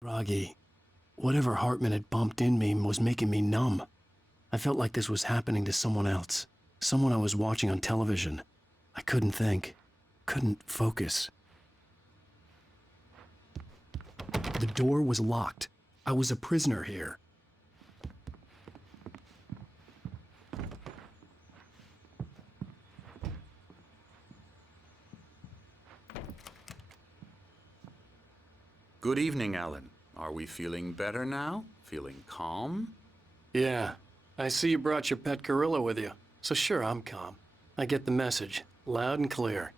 Groggy. Whatever Hartman had bumped in me was making me numb. I felt like this was happening to someone else. Someone I was watching on television. I couldn't think. Couldn't focus. The door was locked. I was a prisoner here. Good evening, Alan. Are we feeling better now? Feeling calm? Yeah. I see you brought your pet gorilla with you. So sure, I'm calm. I get the message. Loud and clear.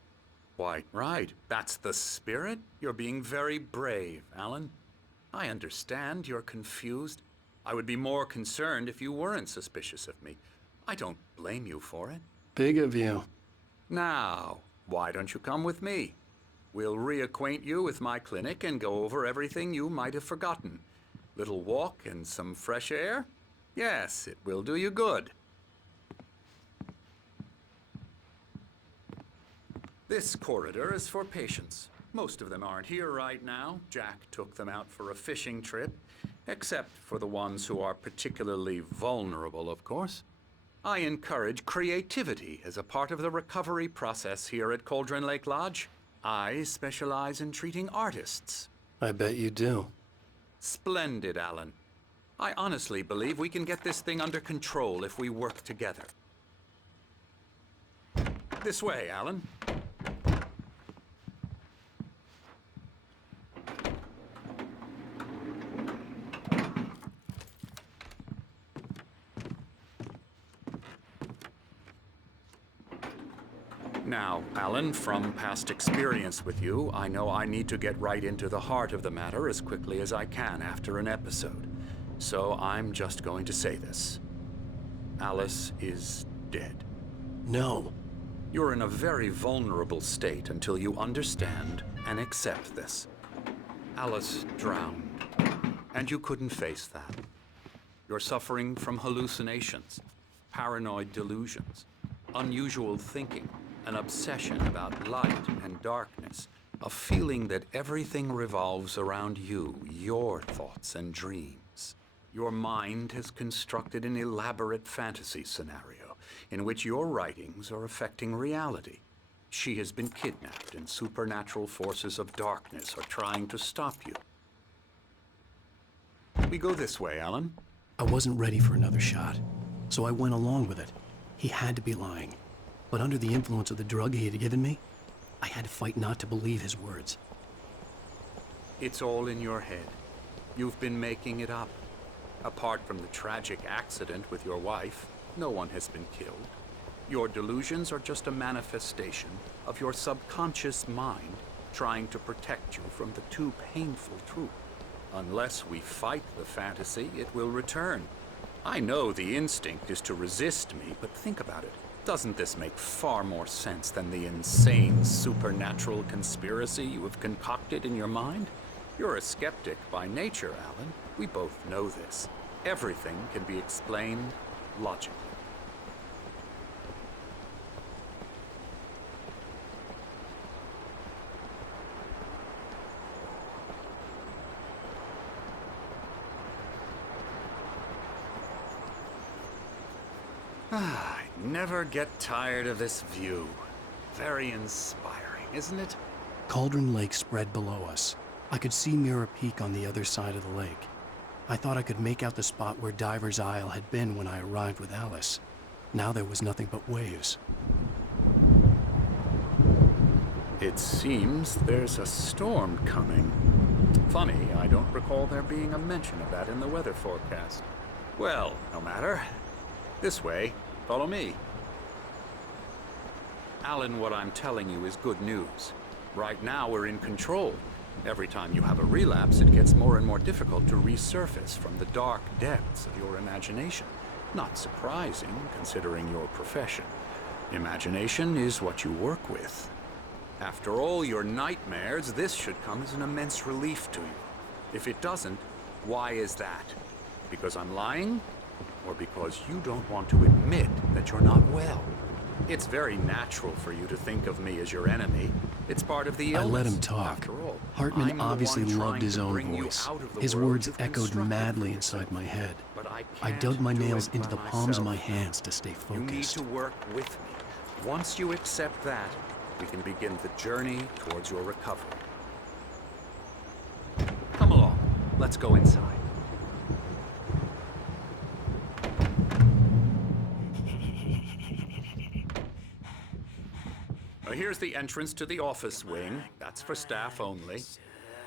Quite right. That's the spirit. You're being very brave, Alan. I understand you're confused. I would be more concerned if you weren't suspicious of me. I don't blame you for it. Big of you. Now, why don't you come with me? We'll reacquaint you with my clinic and go over everything you might have forgotten. Little walk and some fresh air? Yes, it will do you good. This corridor is for patients. Most of them aren't here right now. Jack took them out for a fishing trip, except for the ones who are particularly vulnerable, of course. I encourage creativity as a part of the recovery process here at Cauldron Lake Lodge. I specialize in treating artists. I bet you do. Splendid, Alan. I honestly believe we can get this thing under control if we work together. This way, Alan. Now, Alan, from past experience with you, I know I need to get right into the heart of the matter as quickly as I can after an episode. So I'm just going to say this. Alice is dead. No. You're in a very vulnerable state until you understand and accept this. Alice drowned, and you couldn't face that. You're suffering from hallucinations, paranoid delusions, unusual thinking, an obsession about light and darkness, a feeling that everything revolves around you, your thoughts and dreams. Your mind has constructed an elaborate fantasy scenario in which your writings are affecting reality. She has been kidnapped and supernatural forces of darkness are trying to stop you. We go this way, Alan. I wasn't ready for another shot, so I went along with it. He had to be lying. But under the influence of the drug he had given me, I had to fight not to believe his words. It's all in your head. You've been making it up. Apart from the tragic accident with your wife, no one has been killed. Your delusions are just a manifestation of your subconscious mind trying to protect you from the too painful truth. Unless we fight the fantasy, it will return. I know the instinct is to resist me, but think about it. Doesn't this make far more sense than the insane supernatural conspiracy you have concocted in your mind? You're a skeptic by nature, Alan. We both know this. Everything can be explained logically. I never get tired of this view. Very inspiring, isn't it? Cauldron Lake spread below us. I could see Mirror Peak on the other side of the lake. I thought I could make out the spot where Diver's Isle had been when I arrived with Alice. Now there was nothing but waves. It seems there's a storm coming. Funny, I don't recall there being a mention of that in the weather forecast. Well, no matter. This way. Follow me. Alan, what I'm telling you is good news. Right now we're in control. Every time you have a relapse, it gets more and more difficult to resurface from the dark depths of your imagination. Not surprising, considering your profession. Imagination is what you work with. After all your nightmares, this should come as an immense relief to you. If it doesn't, why is that? Because I'm lying? Or because you don't want to admit that you're not well? It's very natural for you to think of me as your enemy, It's part of the I illness. let him talk. After all, Hartman I'm the obviously one loved trying his to own bring you voice. out of the His world words you've echoed constructed madly for inside yourself. my head. But I I can't dug my do nails it into by the palms of my myself. hands to stay You need focused. to work with me. Once you accept that, we can begin the journey towards your recovery. Come along. Let's go inside. Here's the entrance to the office wing. That's for staff only.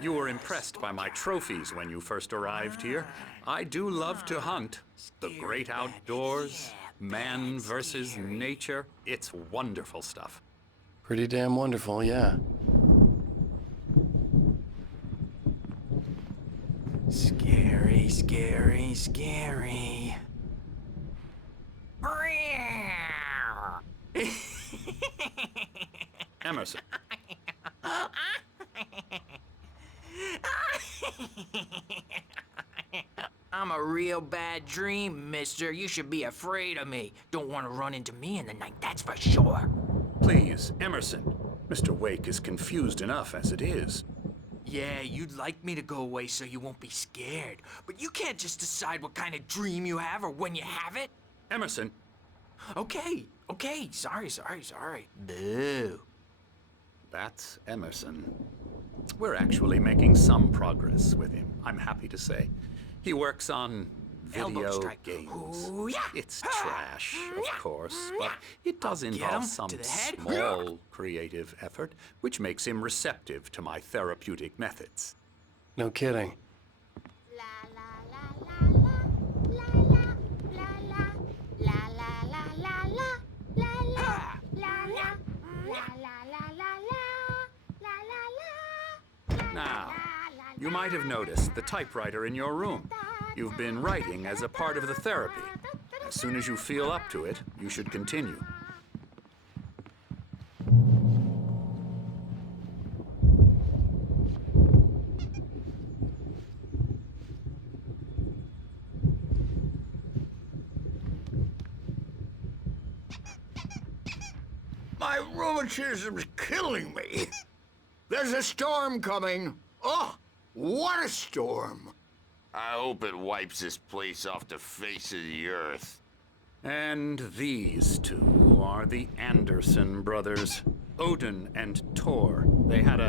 You were impressed by my trophies when you first arrived here. I do love to hunt. The great outdoors, man versus nature. It's wonderful stuff. Pretty damn wonderful, yeah. Scary, scary, scary. Emerson. I'm a real bad dream, mister. You should be afraid of me. Don't want to run into me in the night, that's for sure. Please, Emerson. Mr. Wake is confused enough as it is. Yeah, you'd like me to go away so you won't be scared. But you can't just decide what kind of dream you have or when you have it. Emerson, Okay, sorry. Boo. that's Emerson. We're actually making some progress with him, I'm happy to say. He works on Elbow video strike. games. Ooh, yeah. It's trash, of course, but it does Get involve him some to the head. small creative effort, which makes him receptive to my therapeutic methods. No kidding. Now, you might have noticed the typewriter in your room. You've been writing as a part of the therapy. As soon as you feel up to it, you should continue. My rheumatism's killing me. There's a storm coming. Oh, what a storm. I hope it wipes this place off the face of the earth. And these two are the Anderson brothers, Odin and Tor. They had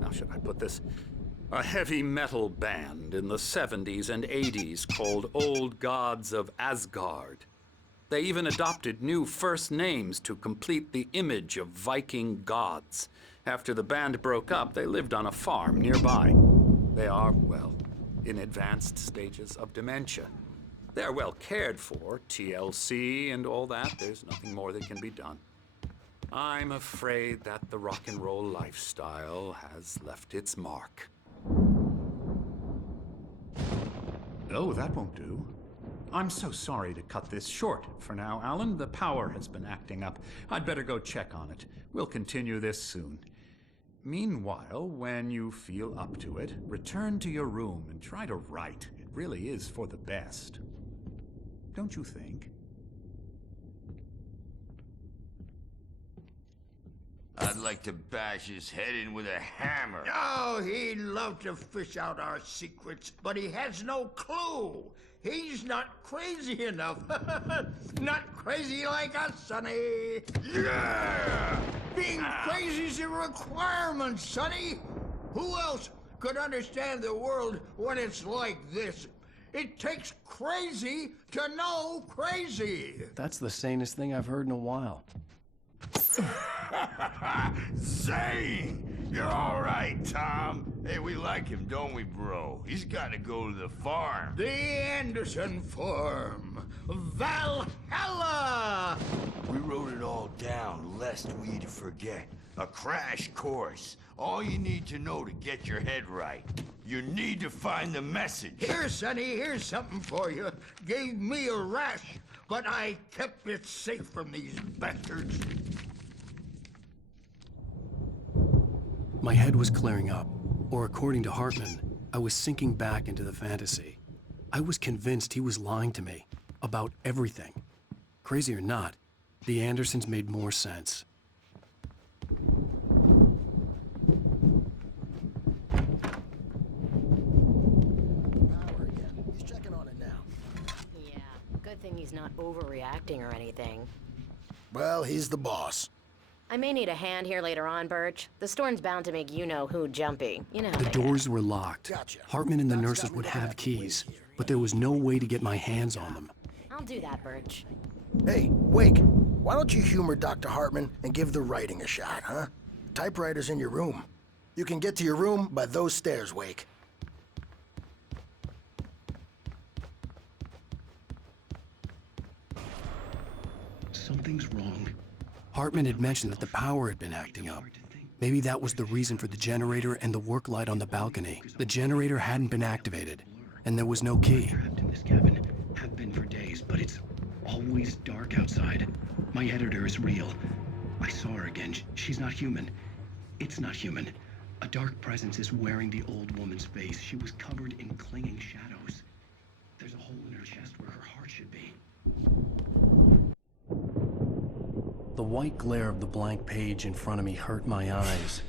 how should I put this? A heavy metal band in the 70s and 80s called Old Gods of Asgard. They even adopted new first names to complete the image of Viking gods. After the band broke up, they lived on a farm nearby. They are, well, in advanced stages of dementia. They're well cared for, TLC and all that. There's nothing more that can be done. I'm afraid that the rock and roll lifestyle has left its mark. Oh, that won't do. I'm so sorry to cut this short for now, Alan. The power has been acting up. I'd better go check on it. We'll continue this soon. Meanwhile, when you feel up to it, return to your room and try to write. It really is for the best. Don't you think? I'd like to bash his head in with a hammer. Oh, he'd love to fish out our secrets, but he has no clue. He's not crazy enough. Not crazy like us, Sonny. Yeah! Being crazy's a requirement, Sonny. Who else could understand the world when it's like this? It takes crazy to know crazy. That's the sanest thing I've heard in a while. Zane! You're all right, Tom. Hey, we like him, don't we, bro? He's got to go to the farm. The Anderson Farm. Valhalla! We wrote it all down, lest we forget. A crash course. All you need to know to get your head right. You need to find the message. Here, Sonny, here's something for you. Gave me a rash, but I kept it safe from these bastards. My head was clearing up, or according to Hartman, I was sinking back into the fantasy. I was convinced he was lying to me about everything. Crazy or not, the Andersons made more sense. He's not overreacting or anything. Well, he's the boss. I may need a hand here later on, Birch. The storm's bound to make you-know-who jumpy. You know how The they doors were locked. Gotcha. Hartman and the That's nurses got me would gonna have to wait keys, here. but there was no way to get my hands on them. get. I'll do that, Birch. Hey, Wake, why don't you humor Dr. Hartman and give the writing a shot, huh? Typewriter's in your room. You can get to your room by those stairs, Wake. Something's wrong. Hartman had mentioned that the power had been acting up. Maybe that was the reason for the generator and the work light on the balcony. The generator hadn't been activated, and there was no key. Trapped in this cabin. Have been for days, but it's always dark outside. My editor is real. I saw her again. She's not human. It's not human. A dark presence is wearing the old woman's face. She was covered in clinging shadows. There's a hole in her chest where her heart should be. The white glare of the blank page in front of me hurt my eyes.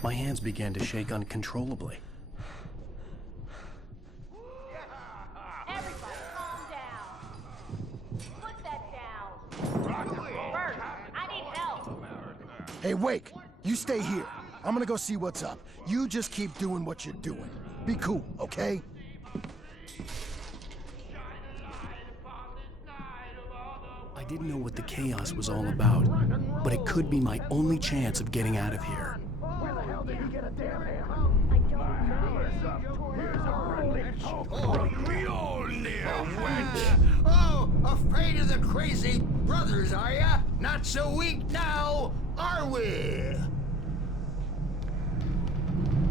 My hands began to shake uncontrollably. Everybody, calm down. Put that down. Bert, I need help. Hey, Wake, you stay here. I'm gonna go see what's up. You just keep doing what you're doing. Be cool, okay? I didn't know what the chaos was all about, but it could be my only chance of getting out of here. Where the hell did he get a damn hand? Oh, oh, afraid of the crazy brothers, are ya? Not so weak now, are we?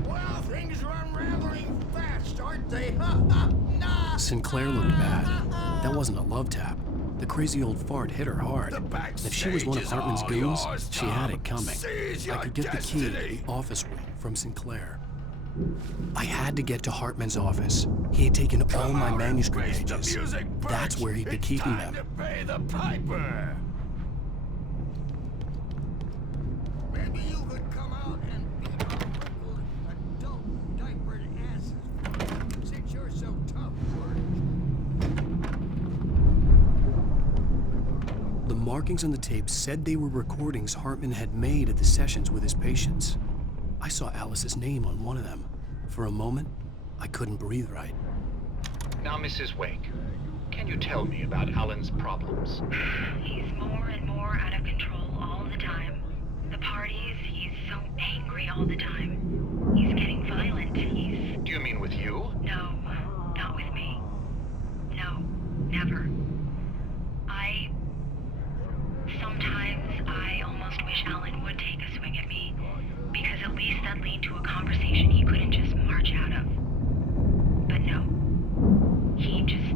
Well, things are unraveling fast, aren't they? Ha ha! Nah! Sinclair looked bad. That wasn't a love tap. The crazy old fart hit her hard. If she was one of Hartman's goons, she had it coming. I could get the key to the office room from Sinclair. I had to get to Hartman's office. He had taken all my manuscript pages. That's where he'd be keeping them. Pay the piper. Maybe you could come out and beat our wrinkled, adult, diapered asses. Since you're so tough, The markings on the tape said they were recordings Hartman had made at the sessions with his patients. I saw Alice's name on one of them. For a moment, I couldn't breathe right. Now, Mrs. Wake, can you tell me about Alan's problems? He's more and more out of control all the time. The parties, he's so angry all the time. He's getting violent. Do you mean with you? No, not with me. No, never. Sometimes I almost wish Alan would take a swing at me, because at least that lead to a conversation he couldn't just march out of. But no.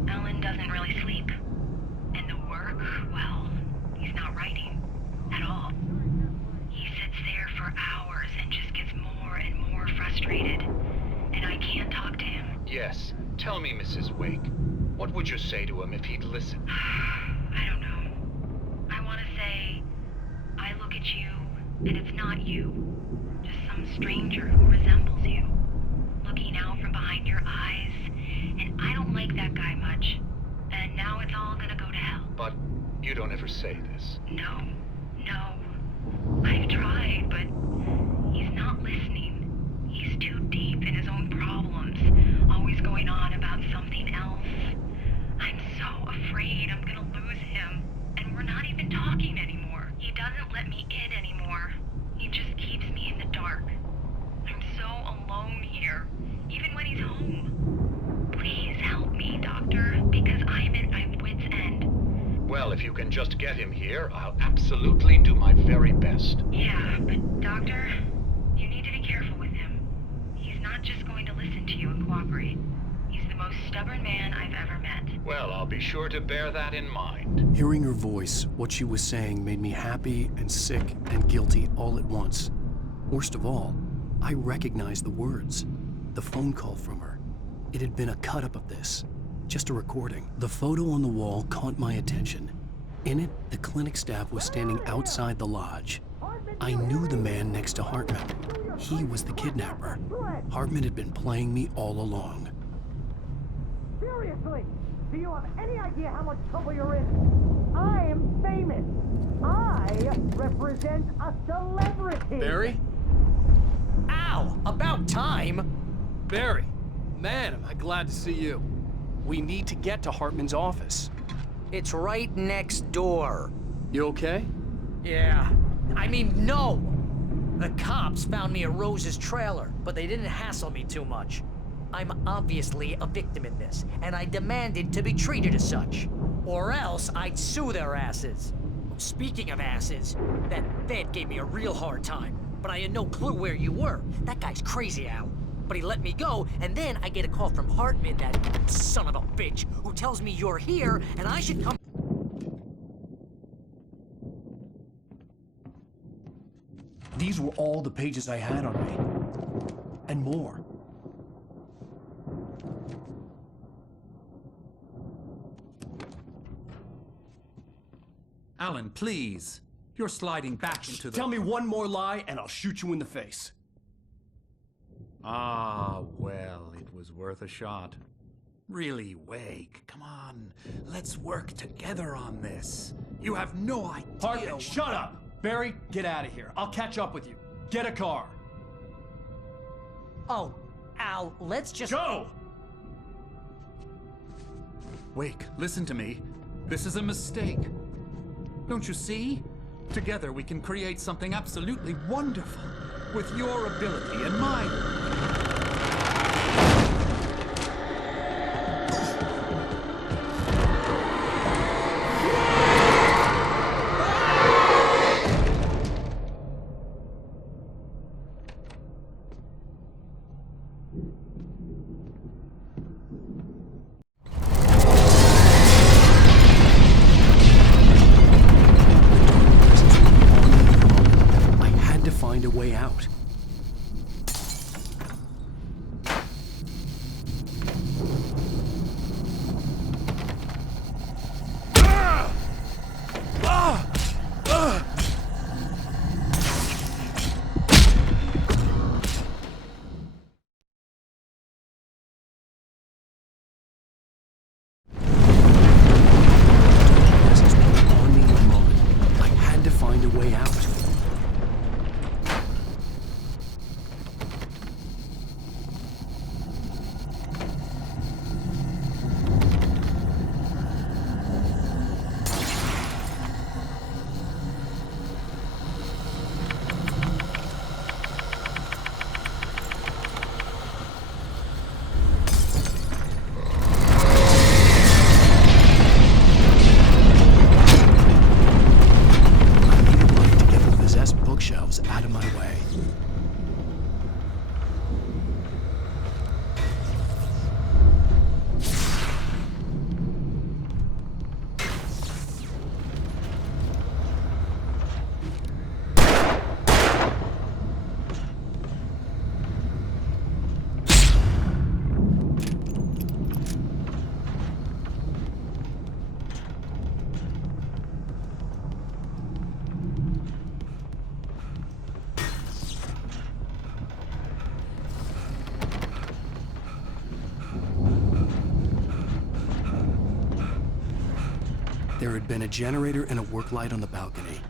Alan doesn't really sleep. And the work, well, he's not writing at all. He sits there for hours and just gets more and more frustrated. And I can't talk to him. Yes. Tell me, Mrs. Wake, what would you say to him if he'd listen? I don't know. I want to say, I look at you, and it's not you. Just some stranger who resembles you. Looking out from behind your eyes, and I don't like that guy much. And now it's all gonna go to hell. But you don't ever say this. No. I've tried, but he's not listening. He's too deep in his own problems, always going on about something else. I'm so afraid I'm gonna lose him, and we're not even talking anymore. He doesn't let me in anymore. He just keeps me in the dark. I'm so alone here, even when he's home. Please help me, Doctor, because I'm at my wit's end. Well, if you can just get him here, I'll absolutely do my very best. Yeah, but Doctor, you need to be careful with him. He's not just going to listen to you and cooperate. He's the most stubborn man I've ever met. Well, I'll be sure to bear that in mind. Hearing her voice, what she was saying made me happy and sick and guilty all at once. Worst of all, I recognized the words. The phone call from her. It had been a cut-up of this. Just a recording. The photo on the wall caught my attention. In it, the clinic staff was standing outside the lodge. I knew the man next to Hartman. He was the kidnapper. Hartman had been playing me all along. Seriously! Do you have any idea how much trouble you're in? I am famous. I represent a celebrity. Barry? Ow! About time! Barry! Man, am I glad to see you. We need to get to Hartman's office. It's right next door. You okay? Yeah. I mean, no! The cops found me at Rose's trailer, but they didn't hassle me too much. I'm obviously a victim in this, and I demanded to be treated as such. Or else I'd sue their asses. Speaking of asses, that Fed gave me a real hard time, but I had no clue where you were. That guy's crazy, Al. But he let me go, and then I get a call from Hartman, that son of a bitch, who tells me you're here, and I should come. These were all the pages I had on me. And more. Alan, please. You're sliding back into the... Tell me one more lie and I'll shoot you in the face. Ah, well, it was worth a shot. Really, Wake, come on. Let's work together on this. You have no idea... Hartman, shut up! Barry, get out of here. I'll catch up with you. Get a car. Oh, Al, let's just... Go! Wake, listen to me. This is a mistake. Don't you see? Together we can create something absolutely wonderful. With your ability and mine. Find a way out. Out of my way. There had been a generator and a work light on the balcony.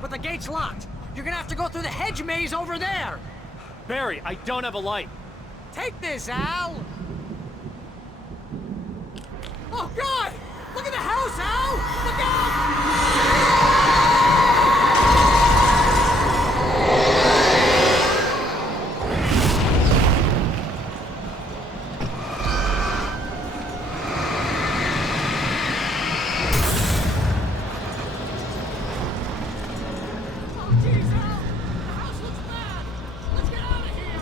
but the gate's locked. You're gonna have to go through the hedge maze over there. Barry, I don't have a light. Take this, Al! Oh, God! Look at the house, Al! Look out! Oh, jeez, Al! The house looks bad! Let's get out of here!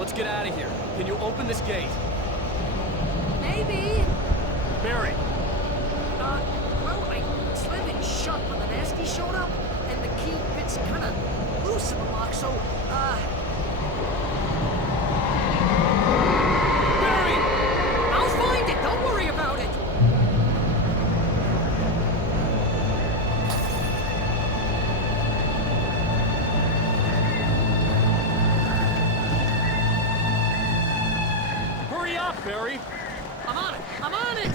let's get out of here. Can you open this gate? Maybe. Barry! Well, I slammed it shut when the nasty showed up, and the key fits kind of loose in the lock, so, Barry! I'll find it! Don't worry about it! Hurry up, Barry! I'm on it! I'm on it!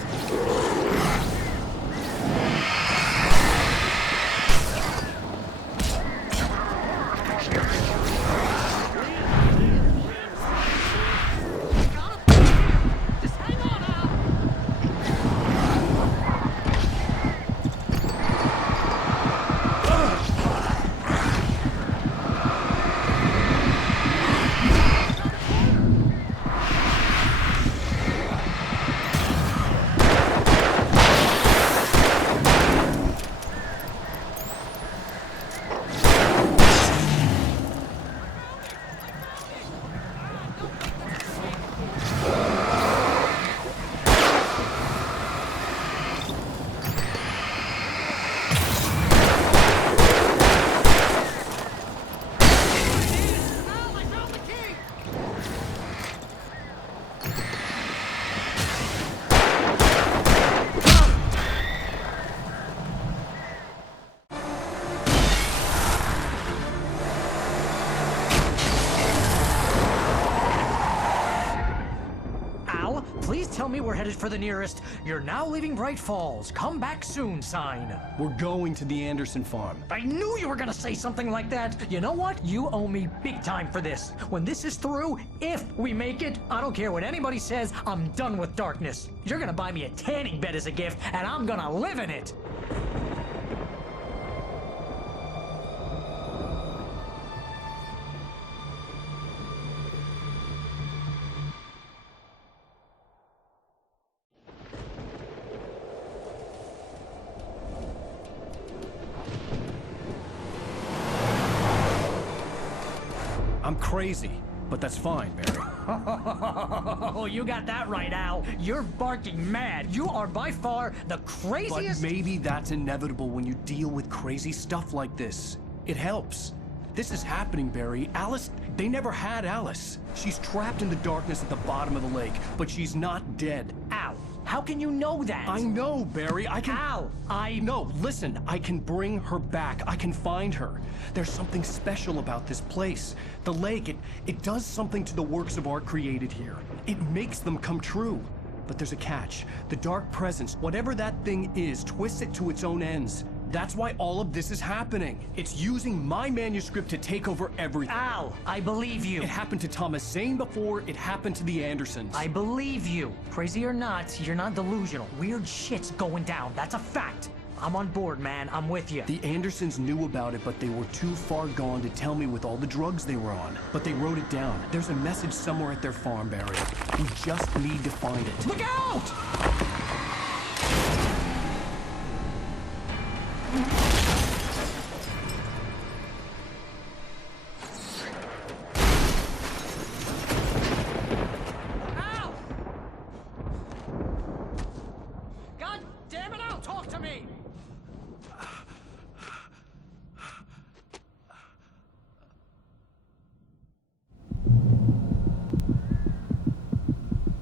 Just hang on, Al! Al, I found the key! Al, please tell me we're headed for the nearest "You're now leaving Bright Falls. Come back soon" sign. We're going to the Anderson farm. I knew you were gonna say something like that. You know what? You owe me big time for this. When this is through, if we make it, I don't care what anybody says, I'm done with darkness. You're gonna buy me a tanning bed as a gift, and I'm gonna live in it. I'm crazy, but that's fine, Barry. Oh, you got that right, Al. You're barking mad. You are by far the But craziest. maybe that's inevitable when you deal with crazy stuff like this. It helps. This is happening, Barry. Alice, they never had Alice. She's trapped in the darkness at the bottom of the lake, but she's not dead. Al, how can you know that? I know, Barry. I can... Al, No, listen. I can bring her back. I can find her. There's something special about this place. The lake, it does something to the works of art created here. It makes them come true. But there's a catch. The dark presence, whatever that thing is, twists it to its own ends. That's why all of this is happening. It's using my manuscript to take over everything. Al, I believe you. It happened to Thomas Zane before, it happened to the Andersons. I believe you. Crazy or not, you're not delusional. Weird shit's going down. That's a fact. I'm on board, man. I'm with you. The Andersons knew about it, but they were too far gone to tell me with all the drugs they were on. But they wrote it down. There's a message somewhere at their farm, Barry. We just need to find it. Look out! Al! God damn it, Al, talk to me!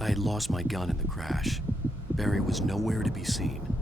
I had lost my gun in the crash. Barry was nowhere to be seen.